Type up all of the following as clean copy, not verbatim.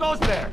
goes there?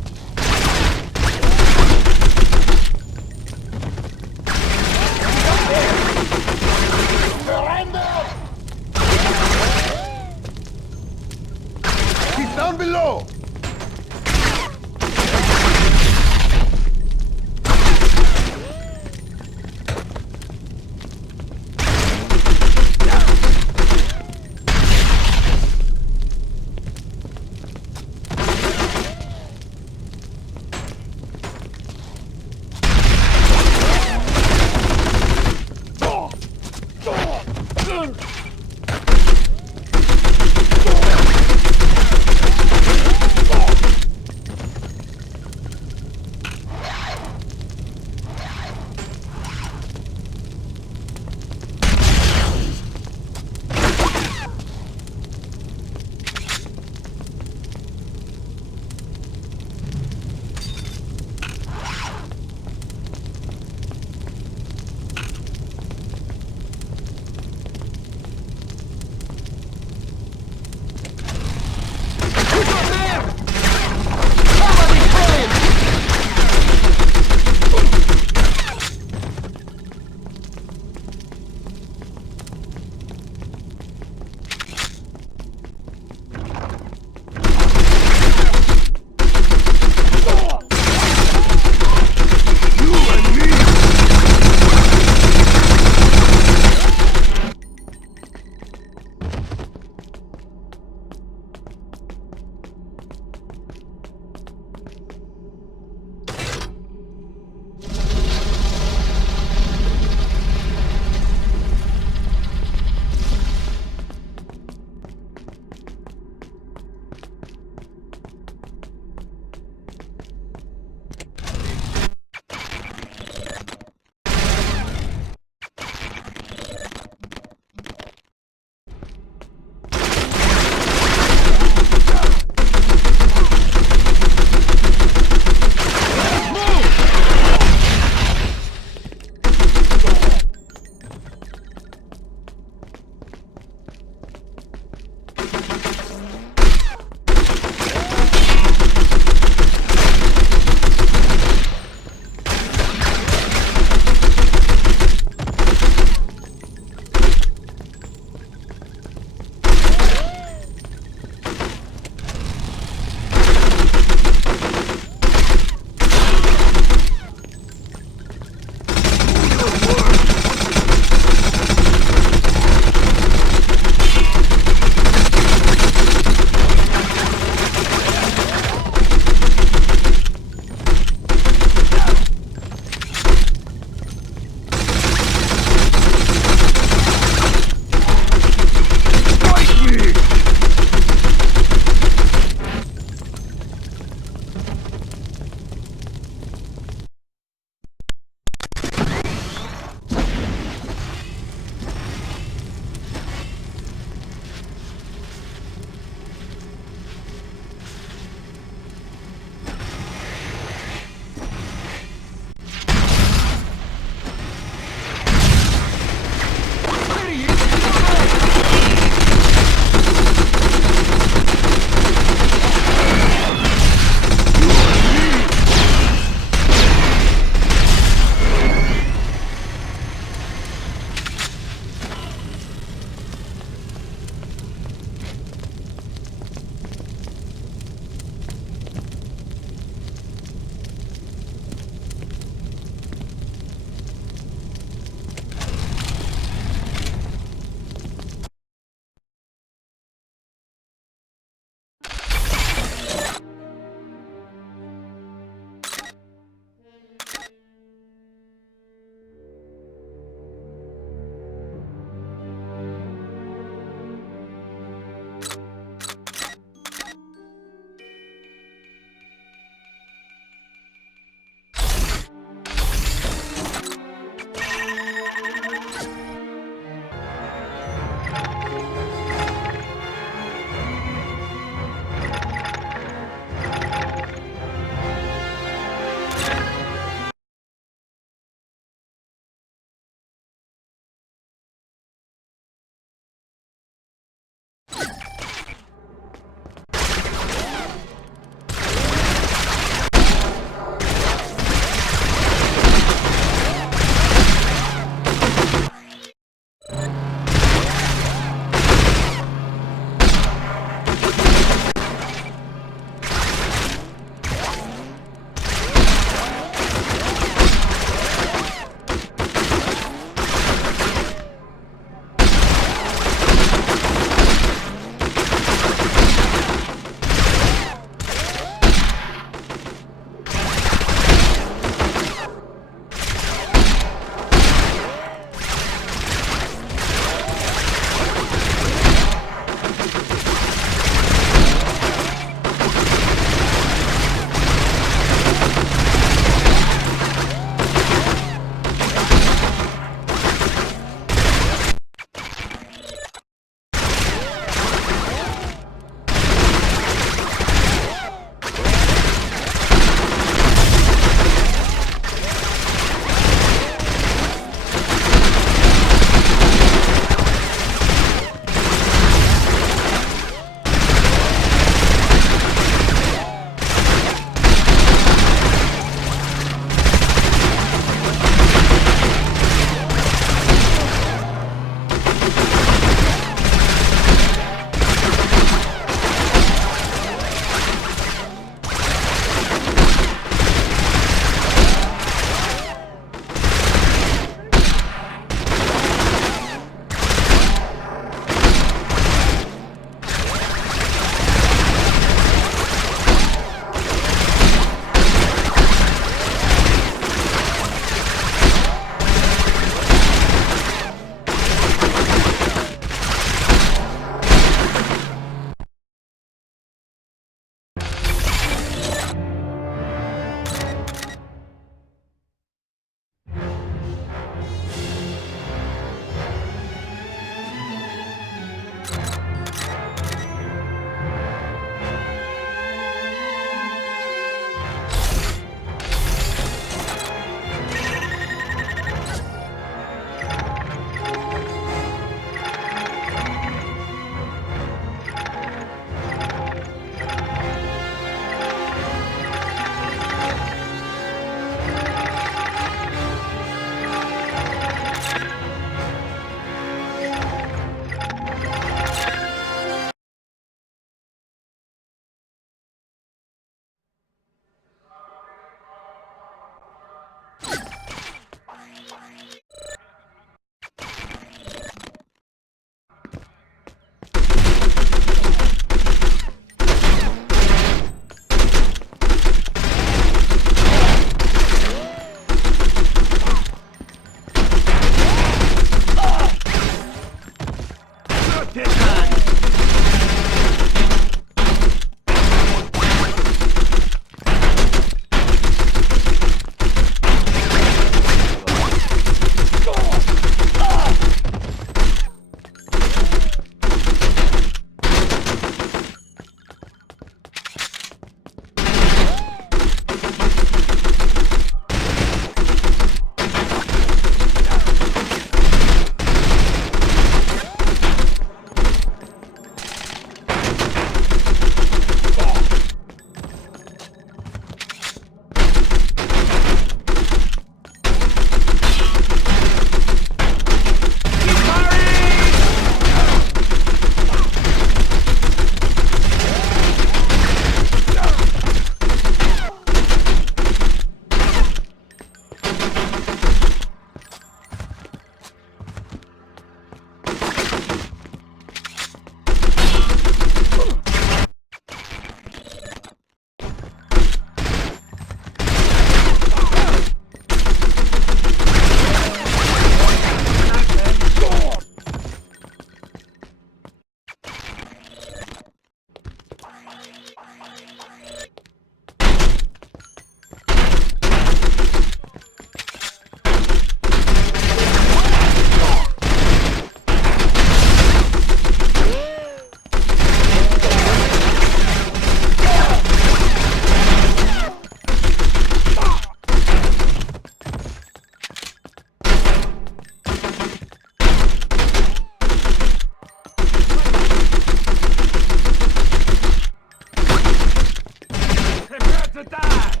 die!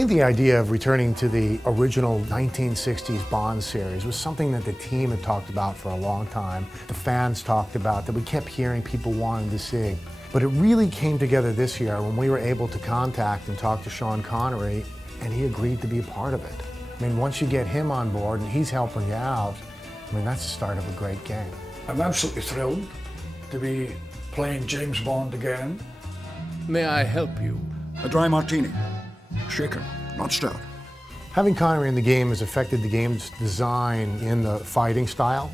think the idea of returning to the original 1960s Bond series was something that the team had talked about for a long time, the fans talked about, that we kept hearing people wanting to see. But it really came together this year when we were able to contact and talk to Sean Connery, and he agreed to be a part of it. I mean, once you get him on board and he's helping you out, I mean, that's the start of a great game. I'm absolutely thrilled to be playing James Bond again. May I help you? A dry martini. Shaken, not stirred. Having Connery in the game has affected the game's design in the fighting style.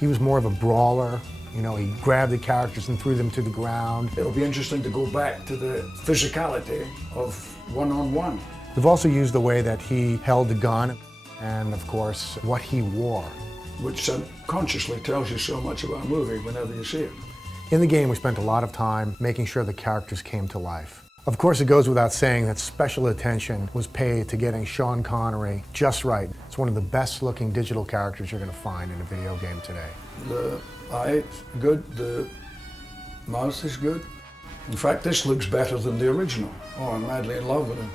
He was more of a brawler. You know, he grabbed the characters and threw them to the ground. It'll be interesting to go back to the physicality of one-on-one. We've also used the way that he held the gun and, of course, what he wore. Which subconsciously tells you so much about a movie whenever you see it. In the game, we spent a lot of time making sure the characters came to life. Of course, it goes without saying that special attention was paid to getting Sean Connery just right. It's one of the best looking digital characters you're going to find in a video game today. The eye is good, the mouth is good. In fact, this looks better than the original. Oh, I'm madly in love with him.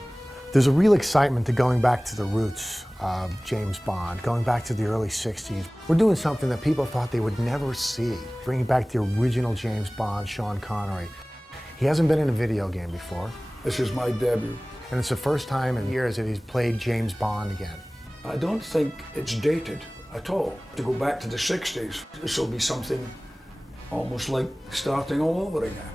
There's a real excitement to going back to the roots of James Bond, going back to the early 60s. We're doing something that people thought they would never see, bringing back the original James Bond, Sean Connery. He hasn't been in a video game before. This is my debut. And it's the first time in years that he's played James Bond again. I don't think it's dated at all. To go back to the 60s, this will be something almost like starting all over again.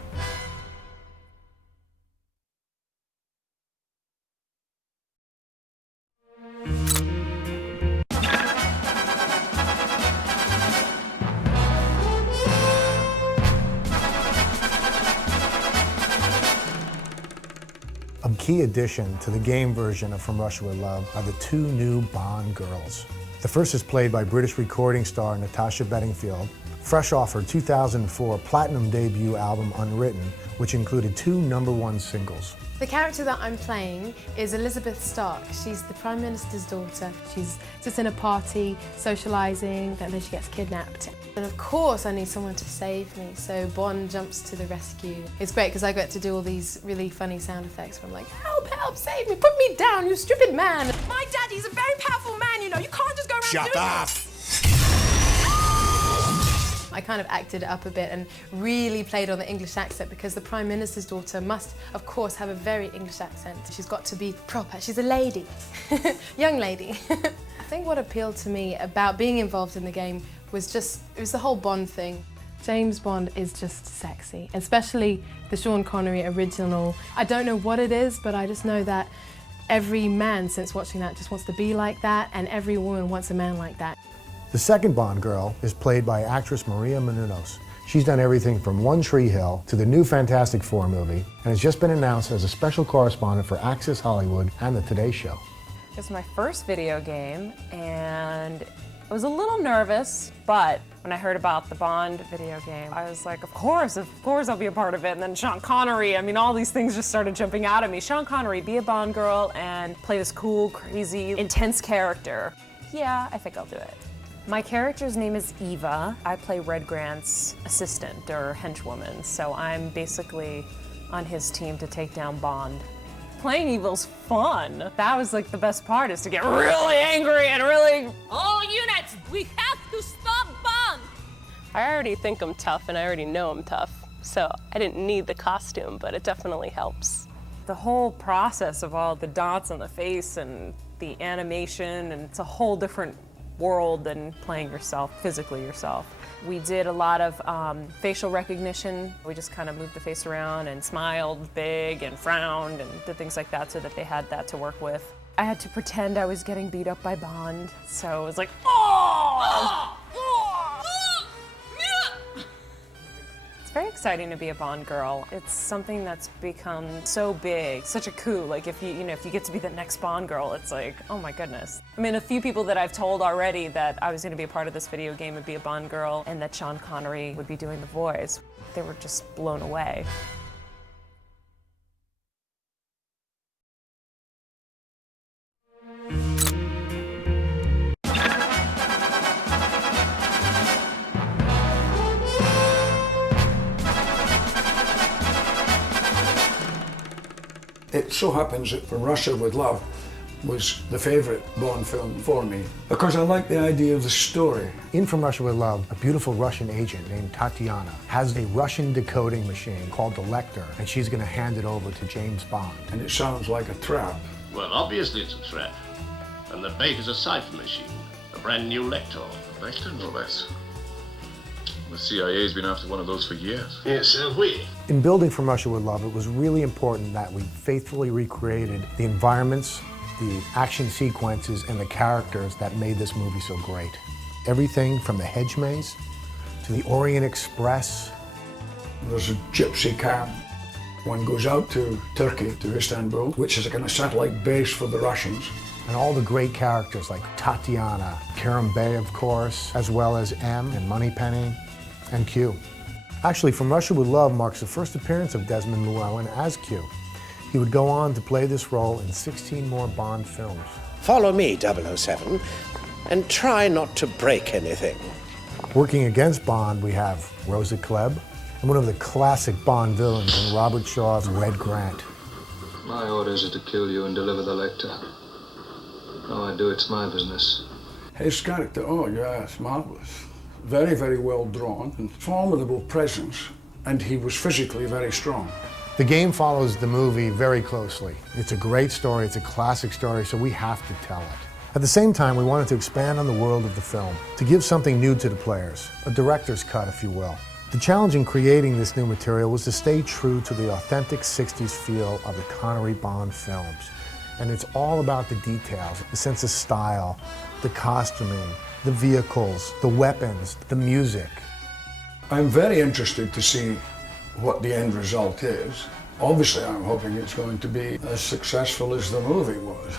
A key addition to the game version of From Russia with Love are the two new Bond girls. The first is played by British recording star Natasha Bedingfield, fresh off her 2004 platinum debut album Unwritten, which included 2 #1 singles. The character that I'm playing is Elizabeth Stark. She's the Prime Minister's daughter. She's just in a party, socialising, and then she gets kidnapped. And of course I need someone to save me, so Bond jumps to the rescue. It's great because I get to do all these really funny sound effects where I'm like, help, help, save me, put me down, you stupid man. My daddy's a very powerful man, you know, you can't just go around Shut doing up! I kind of acted it up a bit and really played on the English accent because the Prime Minister's daughter must, of course, have a very English accent. She's got to be proper. She's a lady, young lady. I think what appealed to me about being involved in the game was it was the whole Bond thing. James Bond is just sexy, especially the Sean Connery original. I don't know what it is, but I just know that every man since watching that just wants to be like that, and every woman wants a man like that. The second Bond girl is played by actress Maria Menounos. She's done everything from One Tree Hill to the new Fantastic Four movie, and has just been announced as a special correspondent for Access Hollywood and The Today Show. It was my first video game, and I was a little nervous, but when I heard about the Bond video game, I was like, of course I'll be a part of it. And then Sean Connery, I mean, all these things just started jumping out at me. Sean Connery, be a Bond girl and play this cool, crazy, intense character. Yeah, I think I'll do it. My character's name is Eva. I play Red Grant's assistant or henchwoman, so I'm basically on his team to take down Bond. Playing evil's fun. That was like the best part, is to get really angry and really... All units, we have to stop Bond! I already think I'm tough and I already know I'm tough, so I didn't need the costume, but it definitely helps. The whole process of all the dots on the face and the animation, and it's a whole different world than playing yourself, physically yourself. We did a lot of facial recognition. We just kind of moved the face around and smiled big and frowned and did things like that so that they had that to work with. I had to pretend I was getting beat up by Bond, so it was like, oh! It's very exciting to be a Bond girl. It's something that's become so big, such a coup. Like if you get to be the next Bond girl, it's like, oh my goodness. I mean, a few people that I've told already that I was going to be a part of this video game would be a Bond girl and that Sean Connery would be doing the voice. They were just blown away. It so happens that From Russia with Love was the favourite Bond film for me because I like the idea of the story. In From Russia with Love, a beautiful Russian agent named Tatiana has a Russian decoding machine called the Lecter, and she's going to hand it over to James Bond. And it sounds like a trap. Well, obviously it's a trap. And the bait is a cipher machine, a brand new Lector. Lecter, no less. The CIA's been after one of those for years. Yes, have we? In building From Russia with Love, it was really important that we faithfully recreated the environments, the action sequences, and the characters that made this movie so great. Everything from the hedge maze to the Orient Express. There's a gypsy camp. One goes out to Turkey, to Istanbul, which is a kind of satellite base for the Russians. And all the great characters like Tatiana, Karim Bey, of course, as well as M and Moneypenny and Q. Actually, From Russia with Love marks the first appearance of Desmond Llewellyn as Q. He would go on to play this role in 16 more Bond films. Follow me, 007, and try not to break anything. Working against Bond, we have Rosa Klebb, and one of the classic Bond villains in Robert Shaw's Red Grant. My orders are to kill you and deliver the Lecter. How I do it's my business. His character, oh yes, marvellous. Very, very well drawn and formidable presence, and he was physically very strong. The game follows the movie very closely. It's a great story, it's a classic story, so we have to tell it. At the same time, we wanted to expand on the world of the film, to give something new to the players, a director's cut, if you will. The challenge in creating this new material was to stay true to the authentic 60s feel of the Connery Bond films. And it's all about the details, the sense of style, the costuming, the vehicles, the weapons, the music. I'm very interested to see what the end result is. Obviously, I'm hoping it's going to be as successful as the movie was.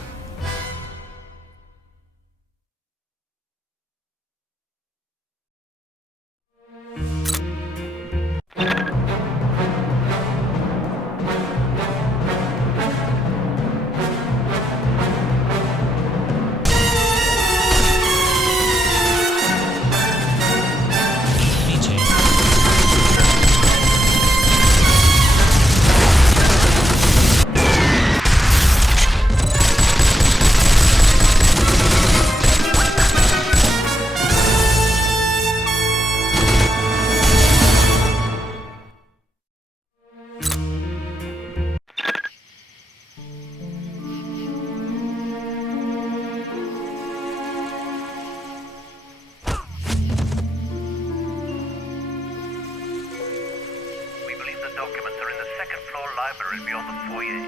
Documents are in the second floor library beyond the foyer.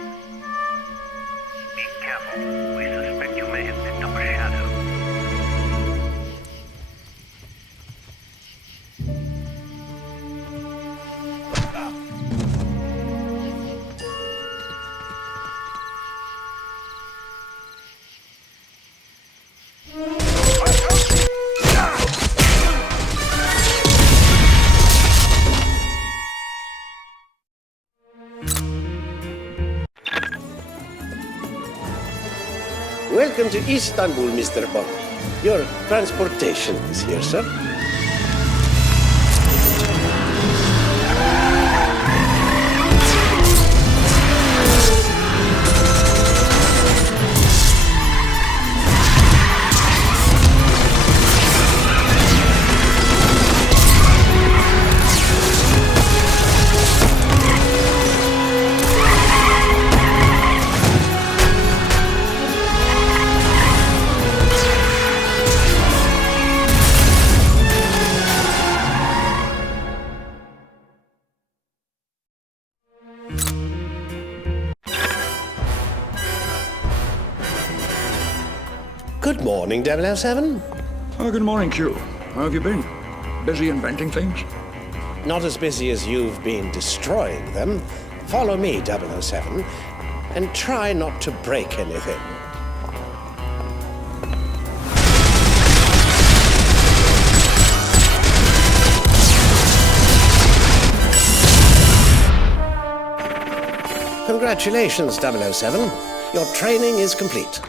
Be careful. We suspect you may have picked up a shadow. Welcome to Istanbul, Mr. Bond. Your transportation is here, sir. Good morning, 007. Oh, good morning, Q. How have you been? Busy inventing things? Not as busy as you've been destroying them. Follow me, 007, and try not to break anything. Congratulations, 007. Your training is complete.